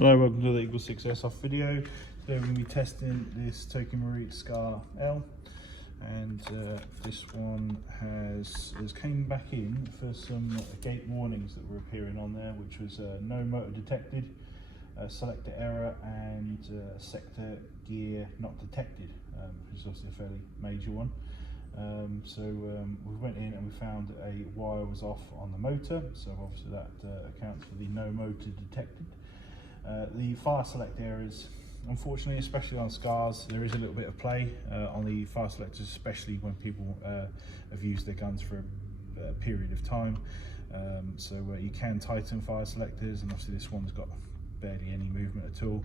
Hello, welcome to the Eagle 6 Airsoft video. Today we're going to be testing this Tokyo Scar L, and this one has came back in for some gate warnings that were appearing on there, which was no motor detected, selector error, and sector gear not detected, which is obviously a fairly major one. We went in and we found a wire was off on the motor, so obviously that accounts for the no motor detected. The fire select errors, unfortunately, especially on Scars, there is a little bit of play on the fire selectors, especially when people have used their guns for a period of time. You can tighten fire selectors, and obviously this one's got barely any movement at all.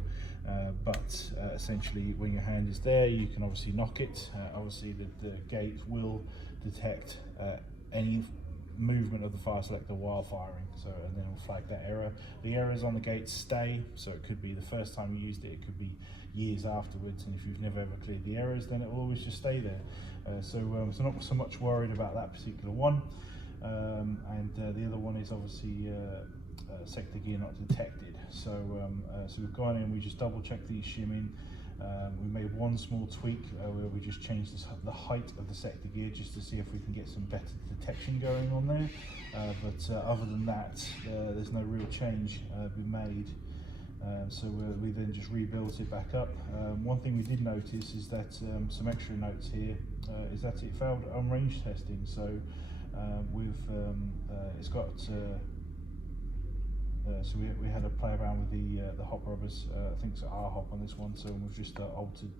Essentially, when your hand is there, you can obviously knock it. Obviously, the gate will detect any movement of the fire selector while firing, and then it'll flag that error. The errors on the gate stay, so it could be the first time you used it, it could be years afterwards, and if you've never ever cleared the errors, then it will always just stay there. So not so much worried about that particular one. The other one is obviously sector gear not detected. So we've gone in, we just double checked these shimming. We made one small tweak where we just changed the height of the sector gear just to see if we can get some better detection going on there. Other than that, there's no real change been made. We then just rebuilt it back up. One thing we did notice is that some extra notes here is that it failed on range testing. So it's got. We had to play around with the hop rubbers. I think it's our hop on this one, so we've just altered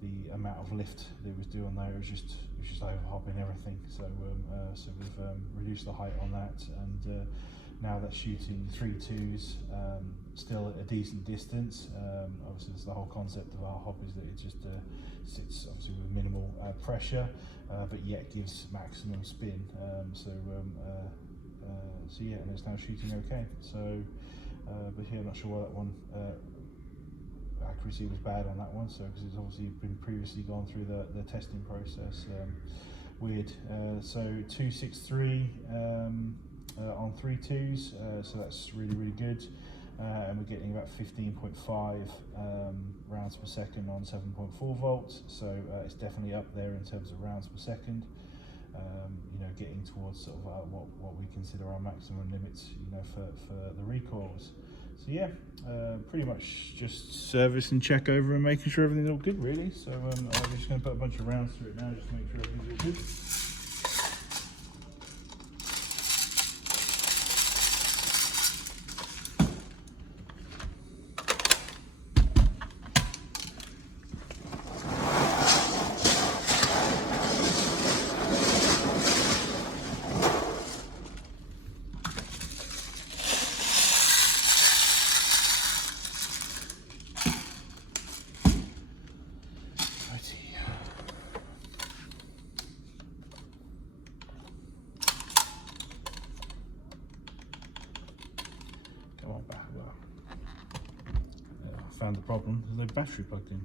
the amount of lift that it was doing there. It was just over hopping everything. So we've reduced the height on that, and now that's shooting 3.2s, still at a decent distance. Obviously, that's the whole concept of our hop, is that it just sits obviously with minimal pressure, but yet gives maximum spin. And it's now shooting okay. But here, I'm not sure why that one accuracy was bad on that one. Because it's obviously been previously gone through the testing process. Weird. 263 on 3.2s. So that's really good. And we're getting about 15.5 rounds per second on 7.4 volts. So it's definitely up there in terms of rounds per second. Getting towards sort of what we consider our maximum limits, for the recoils. So yeah, pretty much just service and check over and making sure everything's all good, really. So I'm just going to put a bunch of rounds through it now, just to make sure everything's all good. I found the problem, there's no battery plugged in.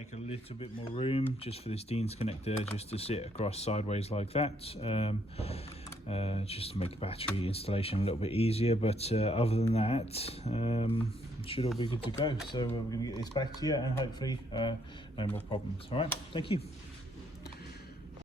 make a little bit more room just for this Dean's connector just to sit across sideways like that, just to make the battery installation a little bit easier. But other than that, it should all be good to go. So we're going to get this back to you, and hopefully no more problems. All right, thank you.